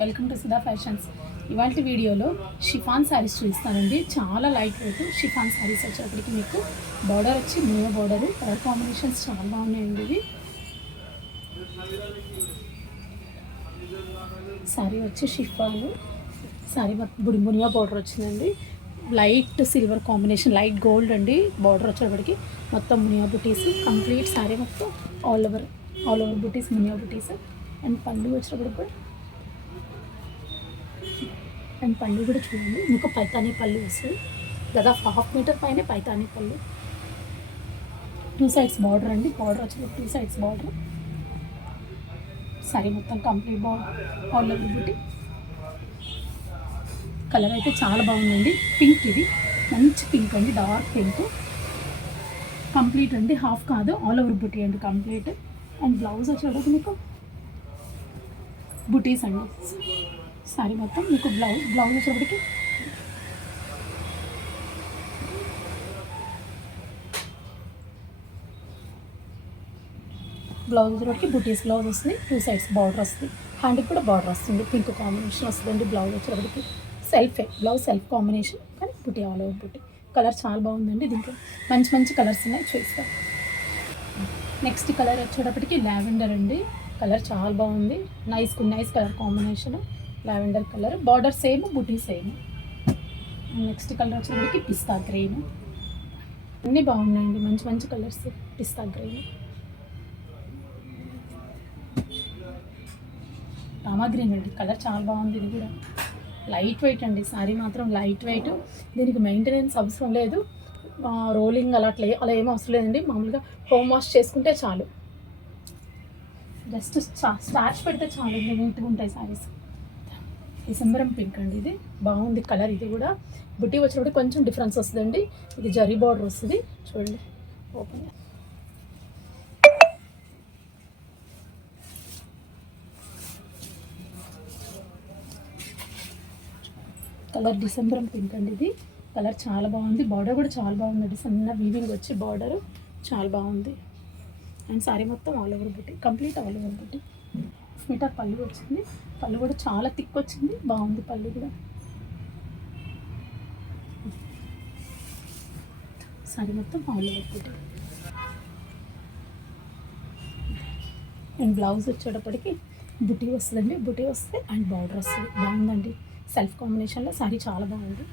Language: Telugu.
Welcome to Sudha fashions. ఇవాళ వీడియోలో షిఫాన్ శారీస్ చూపిస్తానండి. చాలా లైట్ వెయిట్ షిఫాన్ శారీస్ వచ్చేటప్పటికి మీకు బార్డర్ వచ్చి మునియా బార్డర్, కలర్ కాంబినేషన్స్ చాలా బాగున్నాయండి. ఇవి శారీ వచ్చి షిఫాన్ శారీ బుడి మునియా బార్డర్ వచ్చిందండి. Light silver combination, light gold అండి. బార్డర్ వచ్చేటప్పటికి మొత్తం మునియా బుటీస్, కంప్లీట్ శారీ మొత్తం all over buttis, Muniya buttis. And పళ్ళు వచ్చేటప్పటికి కూడా చూడండి, మీకు పైతానీ పళ్ళు వస్తుంది. దాదాపు 1/2 మీటర్ పైన పైతానీ పళ్ళు. 2 సైడ్స్ బార్డర్ అండి. బార్డర్ వచ్చేటప్పుడు 2 సైడ్స్ బార్డర్. సారీ మొత్తం కంప్లీట్ బార్డర్ ఆల్ ఓవర్ బుటీ. కలర్ అయితే చాలా బాగుందండి. పింక్, ఇది మంచి పింక్ అండి, డార్క్ పింక్. కంప్లీట్ అండి, హాఫ్ కాదు, ఆల్ ఓవర్ బుటీ అండి కంప్లీట్. అండ్ బ్లౌజ్ వచ్చేటప్పుడు మీకు బుటీస్ అండి. సారీ మొత్తం మీకు బ్లౌజ్ వచ్చేటప్పటికి బుటీస్ బ్లౌజ్ వస్తుంది. 2 సైడ్స్ బార్డర్ వస్తుంది. హ్యాండ్కి కూడా బార్డర్ వస్తుంది. పింక్ కాంబినేషన్ వస్తుందండి. బ్లౌజ్ వచ్చేటప్పటికి బ్లౌజ్ సెల్ఫ్ కాంబినేషన్, కానీ బుటీ ఆల్ ఓవర్ బుటీ. కలర్ చాలా బాగుందండి. దీంట్లో మంచి కలర్స్ ఉన్నాయి, చూస్తాను. నెక్స్ట్ కలర్ వచ్చేటప్పటికి లావెండర్ అండి. కలర్ చాలా బాగుంది. Nice colour combination, lavender colour. Border same, బుటీ సేమ్. నెక్స్ట్ కలర్ వచ్చేటప్పటికి పిస్తా గ్రీన్. అన్నీ బాగున్నాయండి, మంచి కలర్స్. పిస్తా గ్రీన్, రామా గ్రీన్ అండి. కలర్ చాలా బాగుంది. ఇది కూడా లైట్ వెయిట్ అండి. శారీ మాత్రం లైట్ వెయిట్. దీనికి మెయింటెనెన్స్ అవసరం లేదు. రోలింగ్ అలా ఏం అవసరం లేదండి. మామూలుగా హోమ్ వాష్ చేసుకుంటే చాలు. జస్ట్ స్టార్చ్ పెడితే చాలు, నీట్గా ఉంటాయి శారీస్. డిసెంబరం పింక్ అండి. ఇది బాగుంది కలర్. ఇది కూడా బుట్టి వచ్చినప్పుడు కొంచెం డిఫరెన్స్ వస్తుందండి. ఇది జరీ బార్డర్ వస్తుంది. చూడండి, ఓపెన్ కలర్ డిసెంబరం పింక్ అండి. ఇది కలర్ చాలా బాగుంది. బార్డర్ కూడా చాలా బాగుందండి. సన్న వీవింగ్ వచ్చి బార్డర్ చాలా బాగుంది. అండ్ సారీ మొత్తం ఆల్ ఓవర్ బుట్టి, కంప్లీట్ ఆల్ ఓవర్ బుట్టి. మీటర్ పళ్ళు వచ్చింది. పళ్ళు కూడా చాలా థిక్ వచ్చింది, బాగుంది పళ్ళు కూడా. సారీ మొత్తం ఆల్ ఓవర్ బుట్టి. అండ్ బ్లౌజ్ వచ్చేటప్పటికి బుట్టి వస్తుందండి. బుట్టి వస్తే అండ్ బార్డర్ వస్తుంది. బాగుందండి. సెల్ఫ్ కాంబినేషన్లో సారీ చాలా బాగుంది.